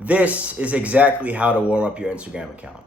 This is exactly how to warm up your Instagram account.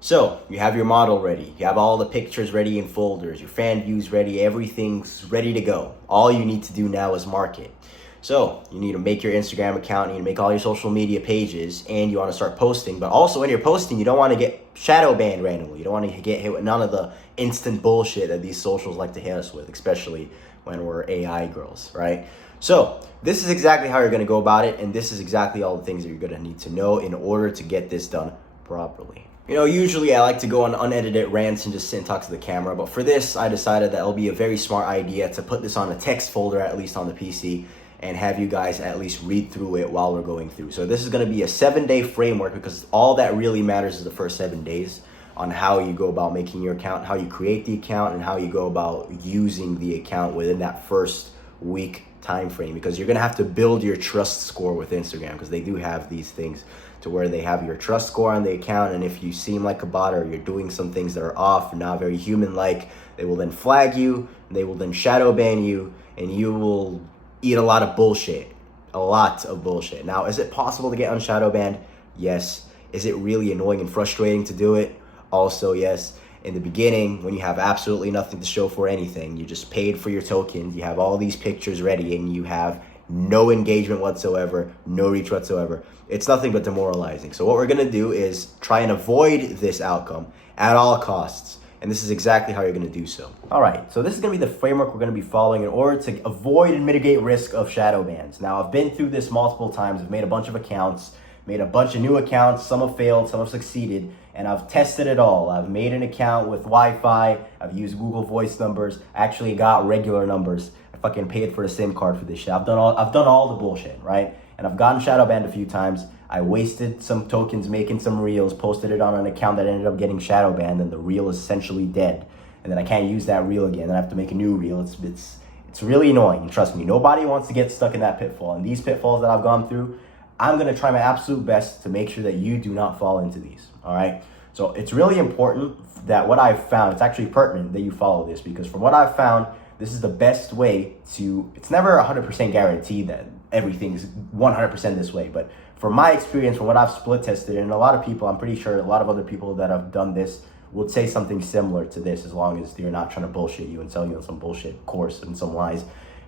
So you have your model ready, you have all the pictures ready in folders, your fan views ready, everything's ready to go. All you need to do now is market. So you need to make your Instagram account, you need to make all your social media pages, and you want to start posting. But also when you're posting, you don't want to get shadow banned randomly. You don't want to get hit with none of the instant bullshit that these socials like to hit us with, especially when we're AI girls, right? So this is exactly how you're going to go about it, and this is exactly all the things that you're going to need to know in order to get this done properly. You know, usually I like to go on unedited rants and just sit and talk to the camera, but for this, I decided that it'll be a very smart idea to put this on a text folder, at least on the PC, and have you guys at least read through it while we're going through. So this is going to be a 7-day framework, because all that really matters is the first 7 days on how you go about making your account, how you create the account, and how you go about using the account within that first week time frame, because you're going to have to build your trust score with Instagram, because they do have these things to where they have your trust score on the account, and if you seem like a bot or you're doing some things that are off, not very human-like, they will then flag you, and they will then shadow ban you, and you will eat a lot of bullshit. Now, is it possible to get unshadow banned? Yes. Is it really annoying and frustrating to do it? Also, yes. In the beginning, when you have absolutely nothing to show for anything, you just paid for your tokens, you have all these pictures ready, and you have no engagement whatsoever, no reach whatsoever. It's nothing but demoralizing. So what we're gonna do is try and avoid this outcome at all costs. And this is exactly how you're gonna do so. All right, so this is gonna be the framework we're gonna be following in order to avoid and mitigate risk of shadow bans. Now, I've been through this multiple times. I've made a bunch of accounts, made a bunch of new accounts. Some have failed, some have succeeded, and I've tested it all. I've made an account with Wi-Fi. I've used Google Voice numbers. I actually got regular numbers. I fucking paid for a SIM card for this shit. I've done all the bullshit, right? And I've gotten shadow banned a few times. I wasted some tokens making some reels, posted it on an account that ended up getting shadow banned, and the reel is essentially dead. And then I can't use that reel again. Then I have to make a new reel. It's really annoying. And trust me, nobody wants to get stuck in that pitfall. And these pitfalls that I've gone through, I'm gonna try my absolute best to make sure that you do not fall into these, all right? So it's really important that what I've found, it's actually pertinent that you follow this, because from what I've found, this is the best way to, it's never 100% guaranteed that everything's 100% this way, but from my experience, from what I've split tested, and a lot of people, I'm pretty sure a lot of other people that have done this would say something similar to this, as long as they're not trying to bullshit you and sell you on some bullshit course and some lies.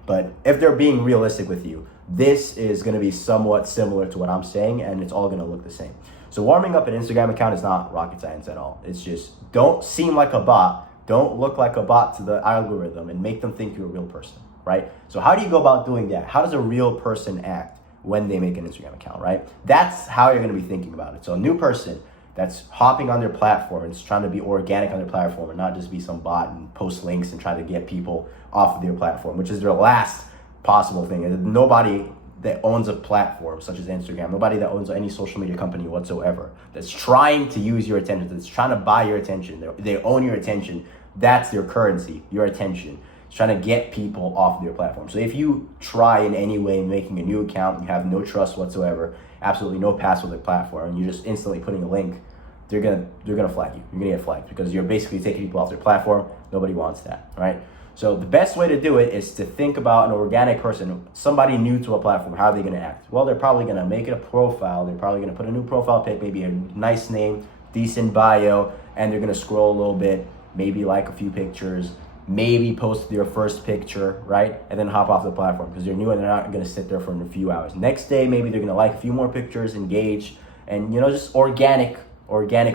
But if they're being realistic with you, this is going to be somewhat similar to what I'm saying, and it's all going to look the same. So warming up an Instagram account is not rocket science at all. It's just, don't seem like a bot, don't look like a bot to the algorithm, and make them think you're a real person, right? So how do you go about doing that? How does a real person act when they make an Instagram account, right? That's how you're going to be thinking about it. So a new person that's hopping on their platform and is trying to be organic on their platform and not just be some bot and post links and try to get people off of their platform, which is their last possible thing. And nobody that owns a platform such as Instagram, nobody that owns any social media company whatsoever that's trying to use your attention, that's trying to buy your attention, they own your attention, that's their currency, your attention. It's trying to get people off of their platform. So if you try in any way making a new account, you have no trust whatsoever, absolutely no password with the platform, and you're just instantly putting a link, they're gonna flag you. You're gonna get flagged because you're basically taking people off their platform. Nobody wants that, right? So the best way to do it is to think about an organic person, somebody new to a platform. How are they gonna act? Well, they're probably gonna make it a profile. They're probably gonna put a new profile pic, maybe a nice name, decent bio, and they're gonna scroll a little bit, maybe like a few pictures, maybe post their first picture, right? And then hop off the platform because they're new and they're not gonna sit there for a few hours. Next day, maybe they're gonna like a few more pictures, engage, and just organic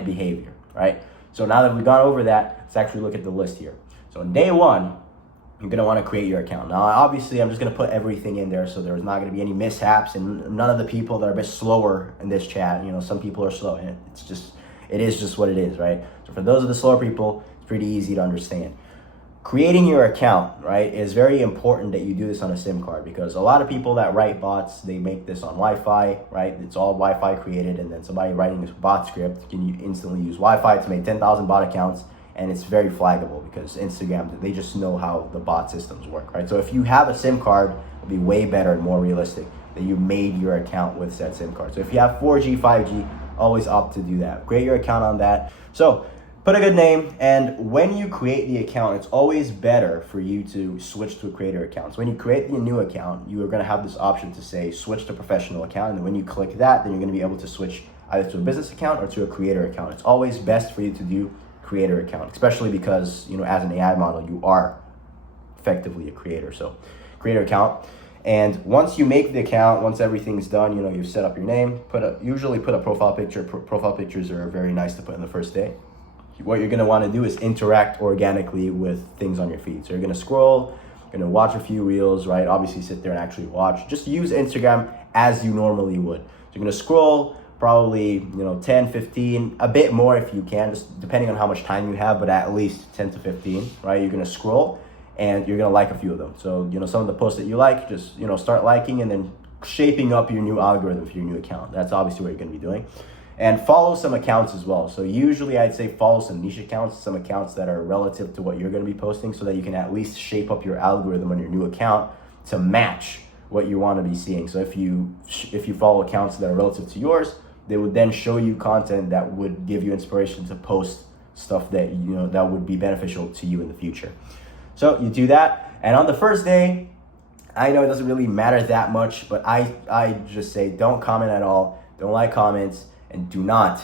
behavior, right? So now that we've gone over that, let's actually look at the list here. So on day one, you're gonna wanna create your account. Now, obviously, I'm just gonna put everything in there so there's not gonna be any mishaps, and none of the people that are a bit slower in this chat, some people are slow, and it is just what it is, right? So for those of the slower people, it's pretty easy to understand. Creating your account, right, is very important that you do this on a SIM card, because a lot of people that write bots, they make this on Wi-Fi, right? It's all Wi-Fi created, and then somebody writing this bot script can instantly use Wi-Fi to make 10,000 bot accounts, and it's very flaggable because Instagram, they just know how the bot systems work, right? So if you have a SIM card, it'll be way better and more realistic that you made your account with said SIM card. So if you have 4G, 5G, always opt to do that. Create your account on that. So Put a good name, and when you create the account, it's always better for you to switch to a creator account. So when you create the new account, you are going to have this option to say switch to professional account, and then when you click that, then you're going to be able to switch either to a business account or to a creator account. It's always best for you to do creator account, especially because, you know, as an AI model, you are effectively a creator. So creator account. And once you make the account, once everything's done, you know, you've set up your name, usually put a profile picture. Profile pictures are very nice to put in the first day. What you're going to want to do is interact organically with things on your feed. So you're going to scroll, you're going to watch a few reels, right? Obviously sit there and actually watch. Just use Instagram as you normally would. So you're going to scroll probably, you know, 10, 15, a bit more if you can, just depending on how much time you have, but at least 10 to 15, right? You're going to scroll and you're going to like a few of them. So, you know, some of the posts that you like, just, you know, start liking and then shaping up your new algorithm for your new account. That's obviously what you're going to be doing. And follow some accounts as well. So usually I'd say follow some niche accounts, some accounts that are relative to what you're going to be posting, so that you can at least shape up your algorithm on your new account to match what you want to be seeing. So if you follow accounts that are relative to yours, they would then show you content that would give you inspiration to post stuff that, you know, that would be beneficial to you in the future. So you do that. And on the first day, I know it doesn't really matter that much, but I just say don't comment at all, don't like comments, and do not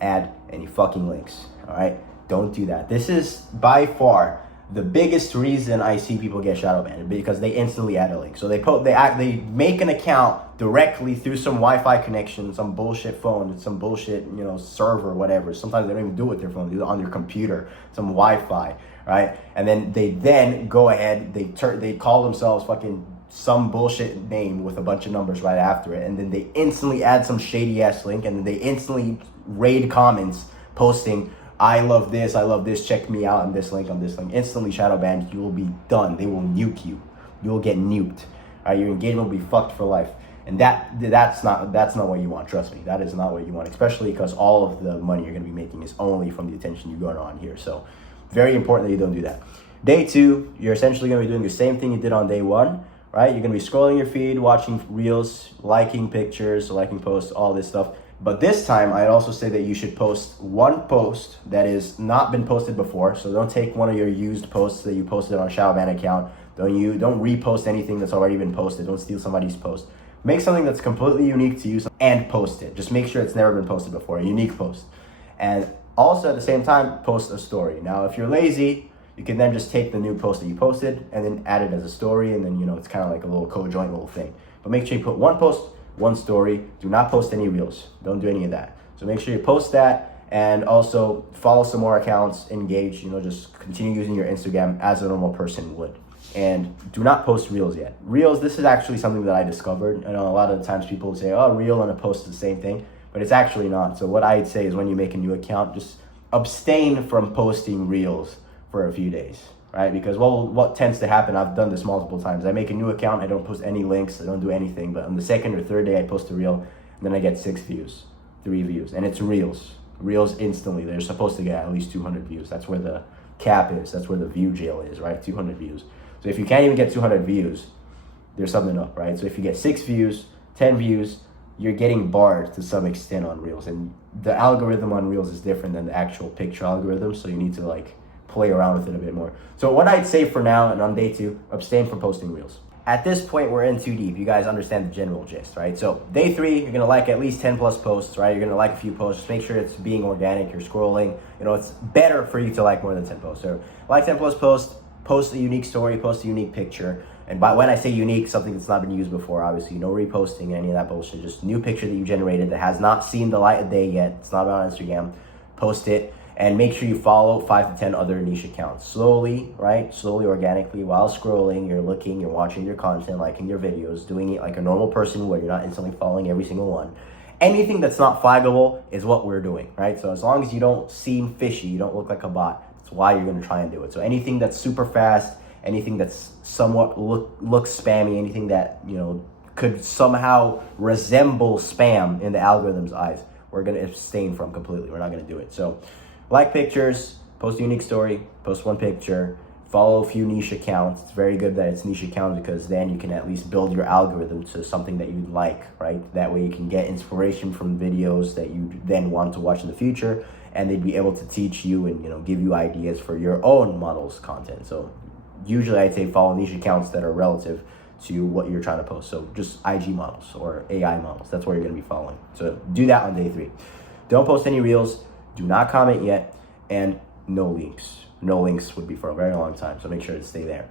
add any fucking links, all right? Don't do that. This is by far the biggest reason I see people get shadow banned, because they instantly add a link. So they make an account directly through some Wi-Fi connection, some bullshit phone, some bullshit, you know, server, whatever. Sometimes they don't even do it with their phone, they do it on their computer, some Wi-Fi, right? And then they go ahead, they call themselves fucking some bullshit name with a bunch of numbers right after it, and then they instantly add some shady ass link, and then they instantly raid comments posting, I love this, check me out on this link, instantly shadow banned. You will be done. They will nuke you. You will get nuked. All right, your engagement will be fucked for life. And that's not what you want. Trust me, that is not what you want, especially because all of the money you're going to be making is only from the attention you got on here. So very important that you don't do that. Day 2, you're essentially going to be doing the same thing you did on day 1. Right? You're going to be scrolling your feed, watching reels, liking pictures, liking posts, all this stuff. But this time, I'd also say that you should post one post that is not been posted before. So don't take one of your used posts that you posted on a shadow ban account. Don't repost anything that's already been posted. Don't steal somebody's post. Make something that's completely unique to you and post it. Just make sure it's never been posted before, a unique post. And also at the same time, post a story. Now, if you're lazy, you can then just take the new post that you posted and then add it as a story, and then, you know, it's kind of like a little co-joint little thing. But make sure you put one post, one story. Do not post any reels. Don't do any of that. So make sure you post that, and also follow some more accounts, engage, you know, just continue using your Instagram as a normal person would. And do not post reels yet. Reels, this is actually something that I discovered. I know a lot of the times people say, oh, reel and a post is the same thing, but it's actually not. So what I'd say is when you make a new account, just abstain from posting reels for a few days, right? Because, well, what tends to happen, I've done this multiple times. I make a new account, I don't post any links, I don't do anything, but on the second or third day I post a reel, and then I get 6 views, 3 views, and it's reels instantly. They're supposed to get at least 200 views. That's where the cap is, that's where the view jail is, right? 200 views. So if you can't even get 200 views, there's something up, right? So if you get 6 views, 10 views, you're getting barred to some extent on reels, and the algorithm on reels is different than the actual picture algorithm, so you need to like play around with it a bit more. So what I'd say for now, and on day 2, abstain from posting reels. At this point, we're in too deep. You guys understand the general gist, right? So day 3, you're gonna like at least 10 plus posts, right? You're gonna like a few posts. Just make sure it's being organic. You're scrolling. You know, it's better for you to like more than 10 posts. So like 10 plus posts, post a unique story, post a unique picture. And by when I say unique, something that's not been used before, obviously, no reposting, any of that bullshit. Just new picture that you generated that has not seen the light of day yet. It's not on Instagram. Post it. And make sure you follow 5 to 10 other niche accounts. Slowly, right? Slowly, organically, while scrolling, you're looking, you're watching your content, liking your videos, doing it like a normal person would. You're not instantly following every single one. Anything that's not flaggable is what we're doing, right? So as long as you don't seem fishy, you don't look like a bot, that's why you're gonna try and do it. So anything that's super fast, anything that's somewhat looks spammy, anything that, you know, could somehow resemble spam in the algorithm's eyes, we're gonna abstain from completely. We're not gonna do it. So like pictures, post a unique story, post one picture, Follow a few niche accounts. It's very good that it's niche accounts because then you can at least build your algorithm to something that you like, right? That way you can get inspiration from videos that you then want to watch in the future, and they'd be able to teach you and, you know, give you ideas for your own models content. So usually I'd say follow niche accounts that are relative to what you're trying to post. So just IG models or AI models, that's where you're gonna be following. So do that on day 3. Don't post any reels, do not comment yet, and no links. No links would be for a very long time, so make sure to stay there.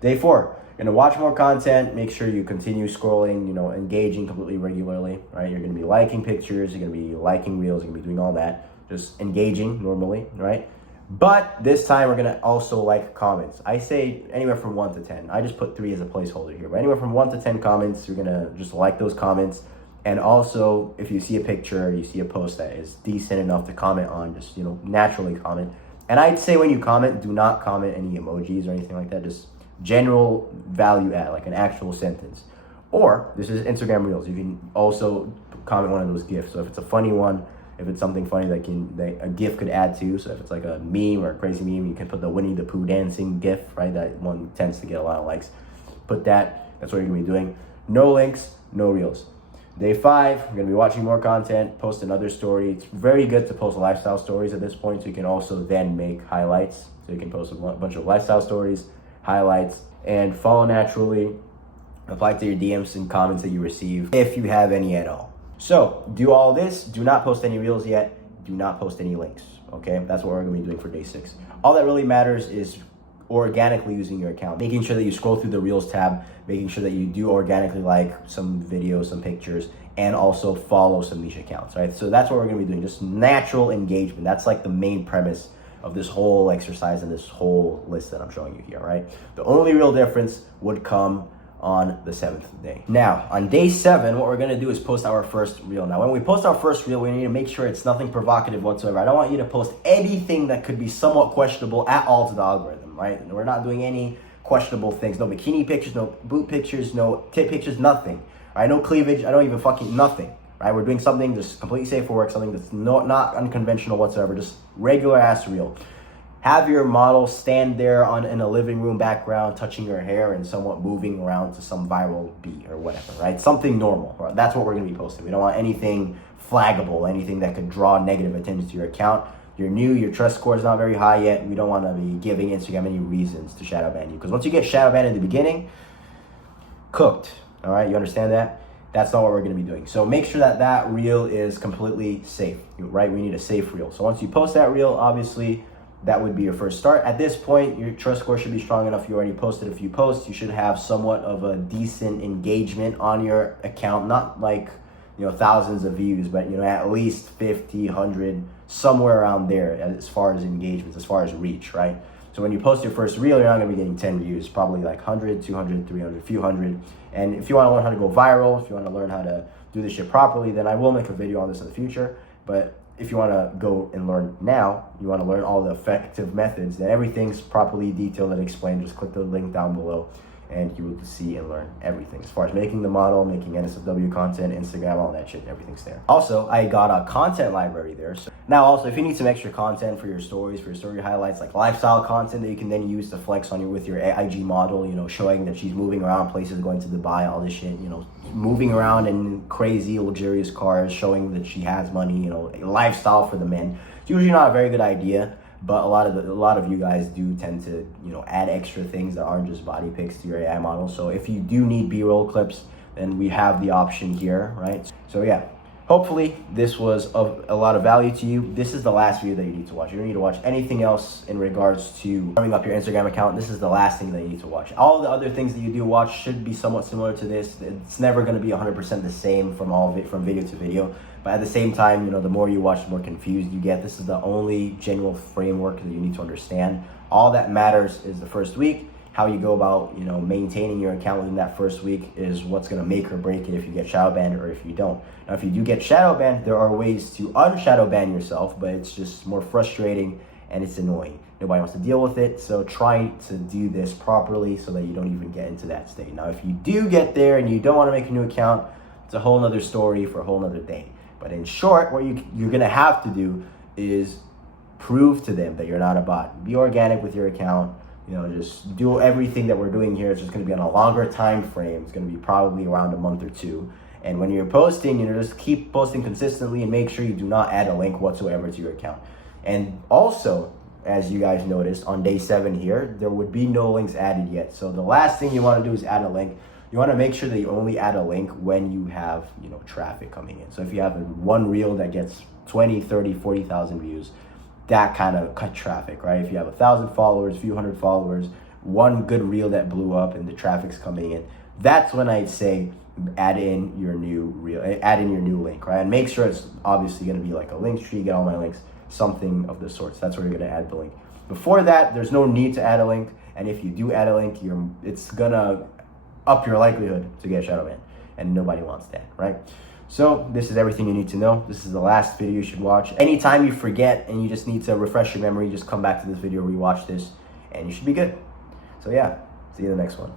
Day 4, you're gonna watch more content, make sure you continue scrolling, you know, engaging completely regularly, right? You're gonna be liking pictures, you're gonna be liking reels, you're gonna be doing all that, just engaging normally, right? But this time we're gonna also like comments. I say anywhere from 1 to 10. I just put 3 as a placeholder here, but anywhere from 1 to 10 comments, you're gonna just like those comments. And also, if you see a picture, you see a post that is decent enough to comment on, just, you know, naturally comment. And I'd say when you comment, do not comment any emojis or anything like that. Just general value add, like an actual sentence. Or this is Instagram Reels. You can also comment one of those GIFs. So if it's a funny one, if it's something funny that a GIF could add to. So if it's like a meme or a crazy meme, you can put the Winnie the Pooh dancing GIF, right? That one tends to get a lot of likes. Put that. That's what you're gonna be doing. No links, no reels. Day 5, we're gonna be watching more content, post another story. It's very good to post lifestyle stories at this point, so you can also then make highlights. So you can post a bunch of lifestyle stories, highlights, and follow naturally. Reply to your DMs and comments that you receive, if you have any at all. So do all this, do not post any reels yet, do not post any links, okay? That's what we're gonna be doing for day 6. All that really matters is organically using your account, making sure that you scroll through the Reels tab, making sure that you do organically like some videos, some pictures, and also follow some niche accounts, right? So that's what we're gonna be doing, just natural engagement. That's like the main premise of this whole exercise and this whole list that I'm showing you here, right? The only real difference would come on the 7th day. Now, on day 7, what we're gonna do is post our first reel. Now, when we post our first reel, we need to make sure it's nothing provocative whatsoever. I don't want you to post anything that could be somewhat questionable at all to the algorithm, right? We're not doing any questionable things. No bikini pictures, no boot pictures, no tit pictures, nothing. All right, no cleavage, I don't even fucking, nothing. Right, we're doing something just completely safe for work, something that's not unconventional whatsoever, just regular ass reel. Have your model stand there in a living room background, touching your hair and somewhat moving around to some viral beat or whatever, right? Something normal. Right? That's what we're gonna be posting. We don't want anything flaggable, anything that could draw negative attention to your account. You're new, your trust score is not very high yet. We don't wanna be giving Instagram any reasons to shadow ban you. Because once you get shadow banned in the beginning, cooked, all right? You understand that? That's not what we're gonna be doing. So make sure that that reel is completely safe, right? We need a safe reel. So once you post that reel, obviously, that would be your first start. At this point, your trust score should be strong enough. You already posted a few posts. You should have somewhat of a decent engagement on your account. Not like, you know, thousands of views, but, you know, at least 50, 100, somewhere around there as far as engagements, as far as reach, right? So when you post your first reel, you're not gonna be getting 10 views, probably like 100, 200, 300, few hundred. And if you wanna learn how to go viral, if you wanna learn how to do this shit properly, then I will make a video on this in the future. But if you want to go and learn now, you want to learn all the effective methods, then everything's properly detailed and explained. Just click the link down below and you will see and learn everything. As far as making the model, making NSFW content, Instagram, all that shit, everything's there. Also, I got a content library there. So now also, if you need some extra content for your stories, for your story highlights, like lifestyle content that you can then use to flex on you with your IG model, you know, showing that she's moving around places, going to Dubai, all this shit, you know, moving around in crazy luxurious cars, showing that she has money, you know, lifestyle for the men. It's usually not a very good idea, but a lot of you guys do tend to, you know, add extra things that aren't just body pics to your AI model. So if you do need B-roll clips, then we have the option here, right? So yeah, hopefully this was of a lot of value to you. This is the last video that you need to watch. You don't need to watch anything else in regards to warming up your Instagram account. This is the last thing that you need to watch. All the other things that you do watch should be somewhat similar to this. It's never going to be 100% the same from video to video. But at the same time, you know, the more you watch, the more confused you get. This is the only general framework that you need to understand. All that matters is the first week. How you go about, you know, maintaining your account within that first week is what's going to make or break it if you get shadow banned or if you don't. Now, if you do get shadow banned, there are ways to unshadow ban yourself, but it's just more frustrating and it's annoying. Nobody wants to deal with it, so try to do this properly so that you don't even get into that state. Now, if you do get there and you don't want to make a new account, it's a whole nother story for a whole nother day. But in short, what you're going to have to do is prove to them that you're not a bot. Be organic with your account. just do everything that we're doing here. It's just going to be on a longer time frame. It's going to be probably around a month or two. And when you're posting, just keep posting consistently and make sure you do not add a link whatsoever to your account. And also, as you guys noticed, on day 7 here, there would be no links added yet. So the last thing you want to do is add a link. You want to make sure that you only add a link when you have, traffic coming in. So if you have one reel that gets 20, 30, 40,000 views, that kind of cut traffic, right? If you have 1,000 followers, a few hundred followers, one good reel that blew up and the traffic's coming in, that's when I'd say add in your new link, right? And make sure it's obviously going to be like a link tree, get all my links, something of the sorts. That's where you're going to add the link. Before that, there's no need to add a link. And if you do add a link, it's going to up your likelihood to get shadow banned. And nobody wants that, right? So this is everything you need to know. This is the last video you should watch. Anytime you forget and you just need to refresh your memory, just come back to this video, rewatch this, and you should be good. So yeah, see you in the next one.